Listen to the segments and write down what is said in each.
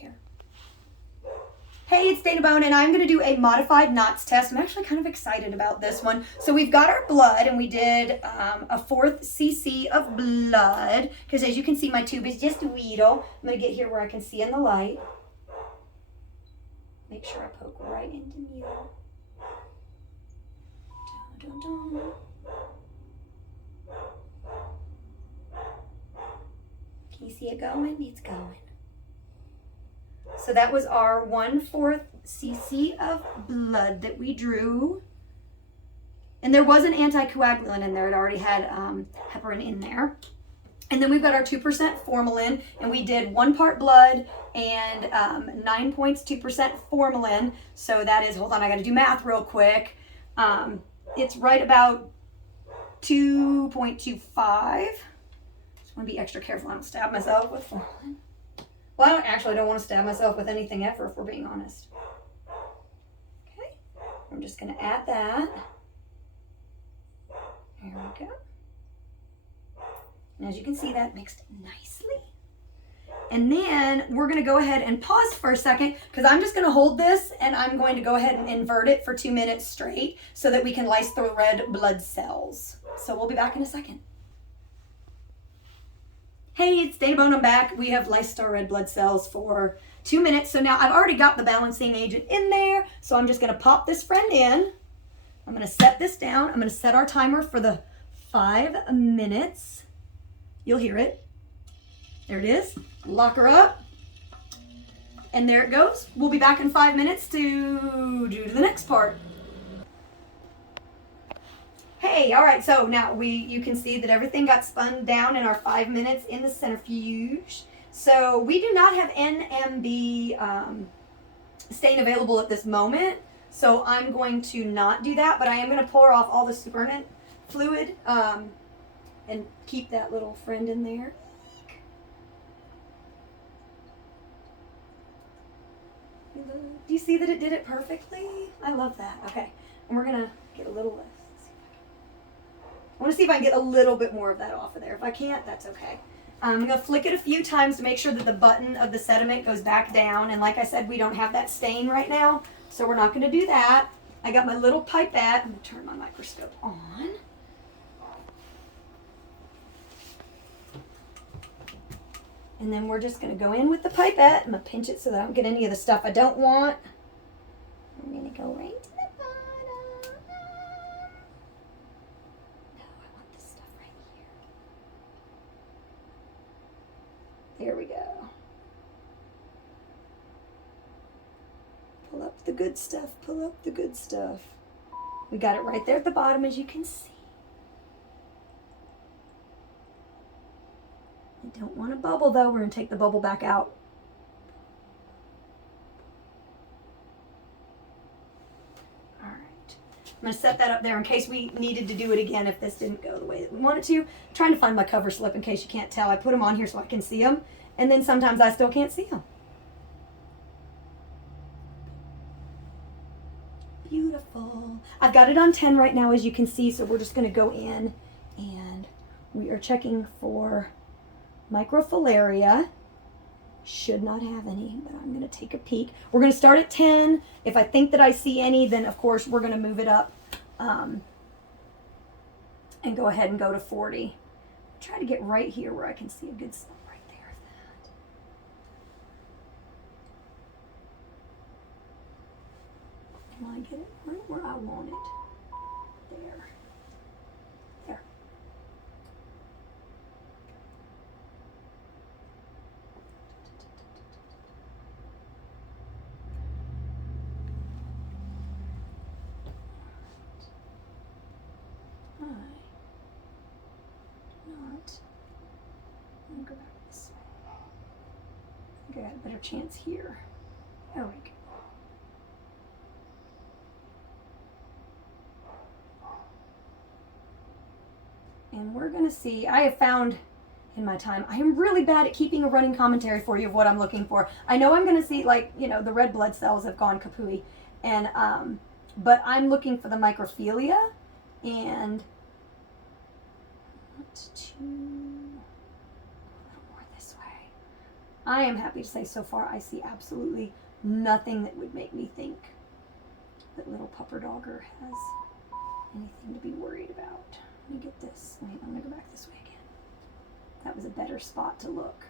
care. Hey, it's Bohn, and I'm going to do a modified knots test. I'm actually kind of excited about this one. So we've got our blood, and we did a 4th cc of blood, because as you can see, my tube is just a wheedle. I'm going to get here where I can see in the light. Make sure I poke right into needle. Dun, dun, dun. Can you see it going? It's going. So that was our 1/4 cc of blood that we drew. And there was an anticoagulant in there. It already had heparin in there. And then we've got our 2% formalin, and we did 1 part blood and 9.2% formalin. So that is, hold on, I got to do math real quick. It's right about 2.25. Just want to be extra careful I don't stab myself with formalin. Well, I don't want to stab myself with anything ever, if we're being honest. Okay, I'm just going to add that. There we go. And as you can see, that mixed nicely. And then we're going to go ahead and pause for a second, because I'm just going to hold this and I'm going to go ahead and invert it for 2 minutes straight so that we can lyse the red blood cells. So we'll be back in a second. Hey, it's Bohn, I'm back. We have lysed our red blood cells for 2 minutes. So now I've already got the balancing agent in there. So I'm just going to pop this friend in. I'm going to set this down. I'm going to set our timer for the 5 minutes. You'll hear it. There it is. Lock her up. And there it goes. We'll be back in 5 minutes to do the next part. Hey, all right, so now you can see that everything got spun down in our 5 minutes in the centrifuge. So we do not have NMB stain available at this moment, so I'm going to not do that, but I am going to pour off all the supernatant fluid and keep that little friend in there. Do you see that it did it perfectly? I love that. Okay, and we're going to get a little less. I want to see if I can get a little bit more of that off of there. If I can't, that's okay. I'm going to flick it a few times to make sure that the button of the sediment goes back down. And like I said, we don't have that stain right now, so we're not going to do that. I got my little pipette. I'm going to turn my microscope on. And then we're just going to go in with the pipette. I'm going to pinch it so that I don't get any of the stuff I don't want. I'm going to go right to the bottom. There we go. Pull up the good stuff, pull up the good stuff. We got it right there at the bottom, as you can see. I don't want a bubble though. We're going to take the bubble back out. All right. I'm going to set that up there in case we needed to do it again if this didn't go the way that we wanted to. I'm trying to find my cover slip in case you can't tell. I put them on here so I can see them, and then sometimes I still can't see them. Beautiful. I've got it on 10 right now, as you can see, so we're just going to go in and we are checking for microfilaria. Should not have any, but I'm going to take a peek. We're going to start at 10. If I think that I see any, then of course we're going to move it up and go ahead and go to 40. Try to get right here where I can see a good spot right there of that. Can I get it right where I want it? There. There. Let me go back this way. I think I got a better chance here. There we go. And we're going to see, I have found in my time, I am really bad at keeping a running commentary for you of what I'm looking for. I know I'm going to see, like, you know, the red blood cells have gone kapooey. And, but I'm looking for the microphilia, and want to a little more this way. I am happy to say so far I see absolutely nothing that would make me think that little pupper dogger has anything to be worried about. Let me get this. Wait, I'm going to go back this way again. That was a better spot to look.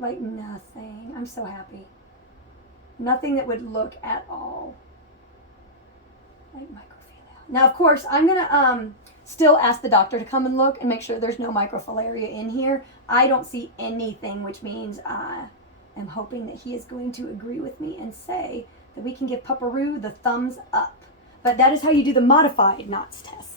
Like nothing. I'm so happy. Nothing that would look at all like microfilaria. Now, of course, I'm going to still ask the doctor to come and look and make sure there's no microfilaria in here. I don't see anything, which means I am hoping that he is going to agree with me and say that we can give Pupperoo the thumbs up. But that is how you do the modified knots test.